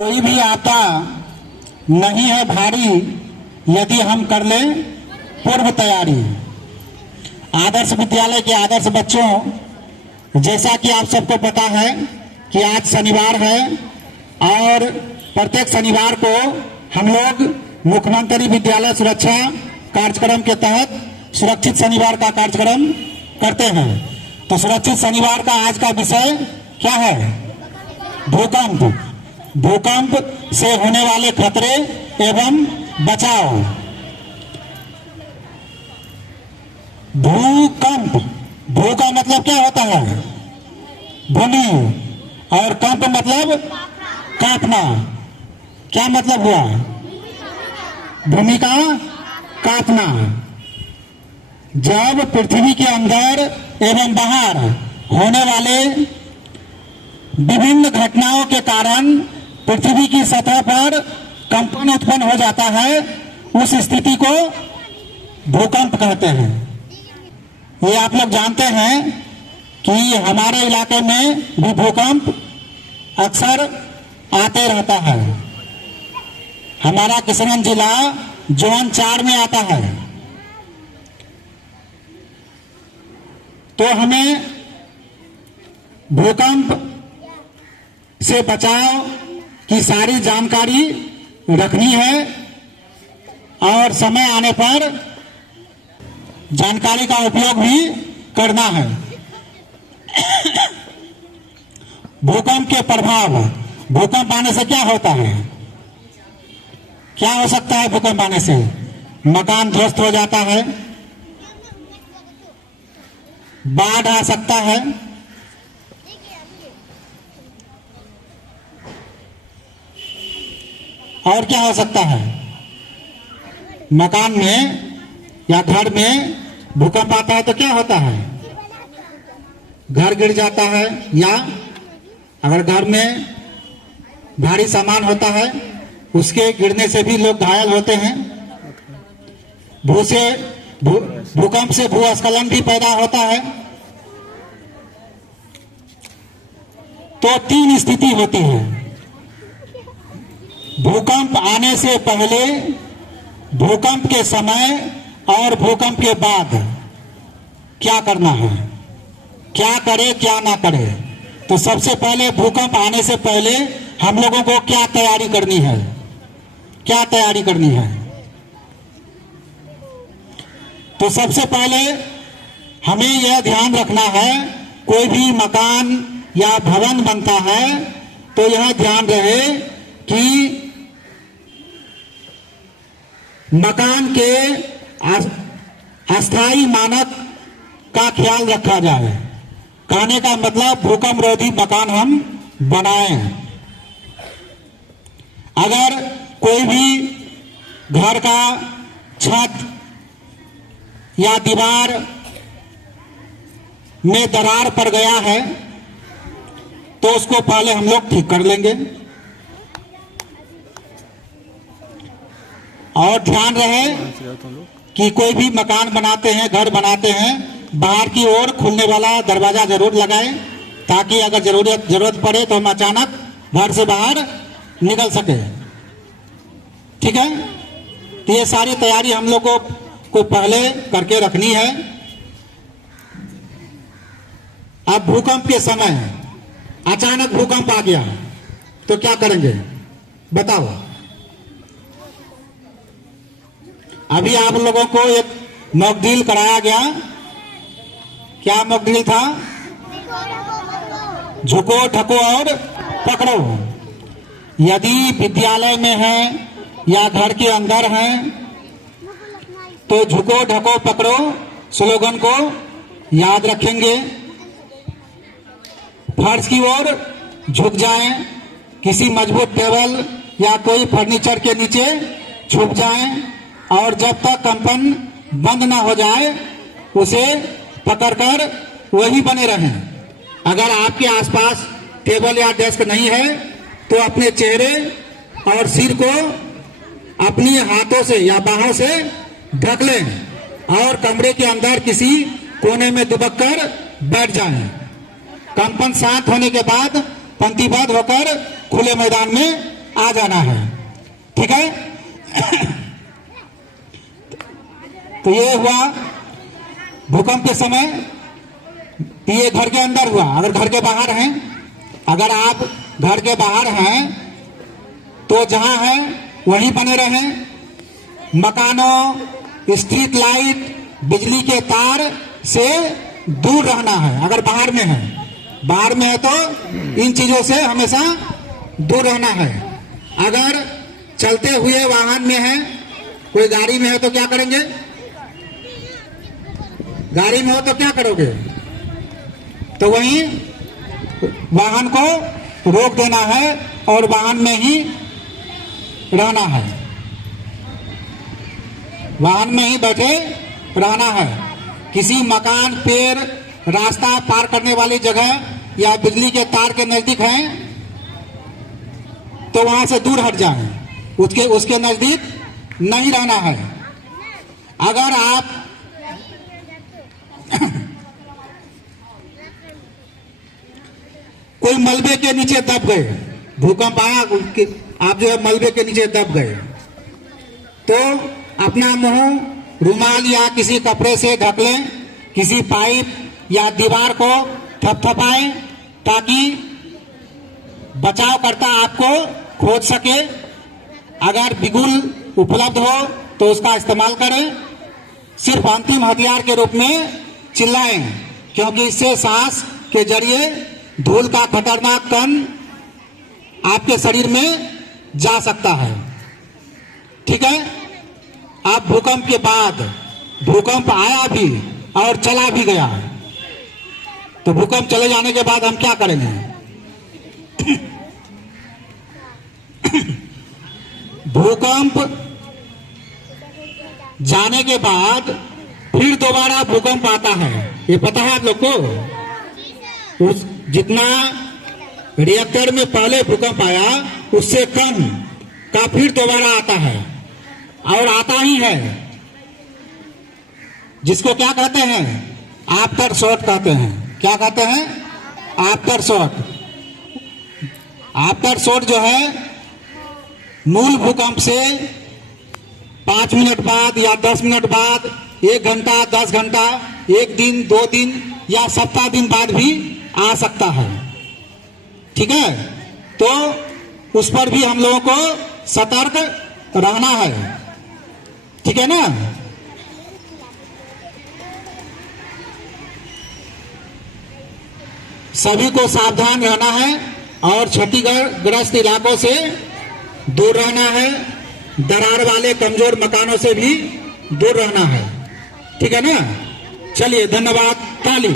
कोई भी आपदा नहीं है भारी यदि हम कर लें पूर्व तैयारी। आदर्श विद्यालय के आदर्श बच्चों, जैसा कि आप सबको पता है कि आज शनिवार है और प्रत्येक शनिवार को हम लोग मुख्यमंत्री विद्यालय सुरक्षा कार्यक्रम के तहत सुरक्षित शनिवार का कार्यक्रम करते हैं। तो सुरक्षित शनिवार का आज का विषय क्या है? भूकंप। भूकंप से होने वाले खतरे एवं बचाव। भूकंप, भू का मतलब क्या होता है? भूमि, और कंप मतलब कांपना। क्या मतलब हुआ? भूमि का कांपना। जब पृथ्वी के अंदर एवं बाहर होने वाले विभिन्न घटनाओं के कारण पृथ्वी की सतह पर कंपन उत्पन्न हो जाता है, उस स्थिति को भूकंप कहते हैं। ये आप लोग जानते हैं कि हमारे इलाके में भी भूकंप अक्सर आते रहता है। हमारा किशनगंज जिला जोन 4 में आता है। तो हमें भूकंप से बचाव की सारी जानकारी रखनी है और समय आने पर जानकारी का उपयोग भी करना है। भूकंप के प्रभाव। भूकंप आने से क्या होता है? क्या हो सकता है भूकंप आने से? मकान ध्वस्त हो जाता है, बाढ़ आ सकता है, और क्या हो सकता है? मकान में या घर में भूकंप आता है तो क्या होता है? घर गिर जाता है, या अगर घर में भारी सामान होता है उसके गिरने से भी लोग घायल होते हैं। भूकंप से भूस्खलन भी पैदा होता है। तो 3 स्थिति होती है। भूकंप आने से पहले, भूकंप के समय और भूकंप के बाद क्या करना है, क्या करे क्या ना करे। तो सबसे पहले भूकंप आने से पहले हम लोगों को क्या तैयारी करनी है? क्या तैयारी करनी है? तो सबसे पहले हमें यह ध्यान रखना है, कोई भी मकान या भवन बनता है तो यह ध्यान रहे कि मकान के अस्थायी मानक का ख्याल रखा जाए। कहने का मतलब भूकंप रोधी मकान हम बनाएं। अगर कोई भी घर का छत या दीवार में दरार पड़ गया है तो उसको पहले हम लोग ठीक कर लेंगे। और ध्यान रहे कि कोई भी मकान बनाते हैं, घर बनाते हैं, बाहर की ओर खुलने वाला दरवाजा जरूर लगाएं, ताकि अगर जरूरत पड़े तो हम अचानक घर से बाहर निकल सके। ठीक है? तो ये सारी तैयारी हम लोग को पहले करके रखनी है। अब भूकंप के समय अचानक भूकंप आ गया तो क्या करेंगे बताओ? अभी आप लोगों को एक मॉक ड्रिल कराया गया। क्या मॉक ड्रिल था? झुको, ढको और पकड़ो। यदि विद्यालय में है या घर के अंदर है तो झुको, ढको, पकड़ो स्लोगन को याद रखेंगे। फर्श की ओर झुक जाएं, किसी मजबूत टेबल या कोई फर्नीचर के नीचे छुप जाएं और जब तक कंपन बंद ना हो जाए उसे पकड़कर वही बने रहें। अगर आपके आसपास टेबल या डेस्क नहीं है तो अपने चेहरे और सिर को अपनी हाथों से या बाहों से ढक लें और कमरे के अंदर किसी कोने में दुबक कर बैठ जाएं। कंपन शांत होने के बाद पंक्तिबद्ध होकर खुले मैदान में आ जाना है। ठीक है। तो ये हुआ भूकंप के समय, ये घर के अंदर हुआ। अगर घर के बाहर हैं, अगर आप घर के बाहर हैं तो जहां हैं वहीं बने रहें। मकानों, स्ट्रीट लाइट, बिजली के तार से दूर रहना है। अगर बाहर में है, बाहर में है तो इन चीजों से हमेशा दूर रहना है। अगर चलते हुए वाहन में है, कोई गाड़ी में है तो क्या करेंगे? गाड़ी में हो तो क्या करोगे? तो वहीं वाहन को रोक देना है और वाहन में ही रहना है, वाहन में ही बैठे रहना है। किसी मकान, पेड़, रास्ता पार करने वाली जगह या बिजली के तार के नजदीक हैं तो वहां से दूर हट जाएं, उसके नजदीक नहीं रहना है। अगर आप कोई मलबे के नीचे दब गए, भूकंप आया, आप जो है मलबे के नीचे दब गए, तो अपना मुंह रुमाल या किसी कपड़े से ढक लें, किसी पाइप या दीवार को थपथपाएं ताकि बचावकर्ता आपको खोज सके। अगर बिगुल उपलब्ध हो तो उसका इस्तेमाल करें। सिर्फ अंतिम हथियार के रूप में चिल्लाएं, क्योंकि इससे सांस के जरिए धूल का खतरनाक कण आपके शरीर में जा सकता है। ठीक है। अब भूकंप के बाद, भूकंप आया भी और चला भी गया, तो भूकंप चले जाने के बाद हम क्या करेंगे? भूकंप जाने के बाद फिर दोबारा भूकंप आता है, ये पता है आप लोग को? उस जितना रिएक्टर में पहले भूकंप आया उससे कम का फिर दोबारा आता है, और आता ही है। जिसको क्या कहते हैं? आफ्टर शॉट कहते हैं। क्या कहते हैं? After shot. आफ्टर शॉट जो है मूल भूकंप से 5 मिनट बाद या 10 मिनट बाद, 1 घंटा, 10 घंटा, 1 दिन, 2 दिन या सप्ताह दिन बाद भी आ सकता है। ठीक है। तो उस पर भी हम लोगों को सतर्क रहना है। ठीक है ना? सभी को सावधान रहना है और क्षतिग्रस्त इलाकों से दूर रहना है। दरार वाले कमजोर मकानों से भी दूर रहना है। ठीक है ना? चलिए, धन्यवाद। ताली।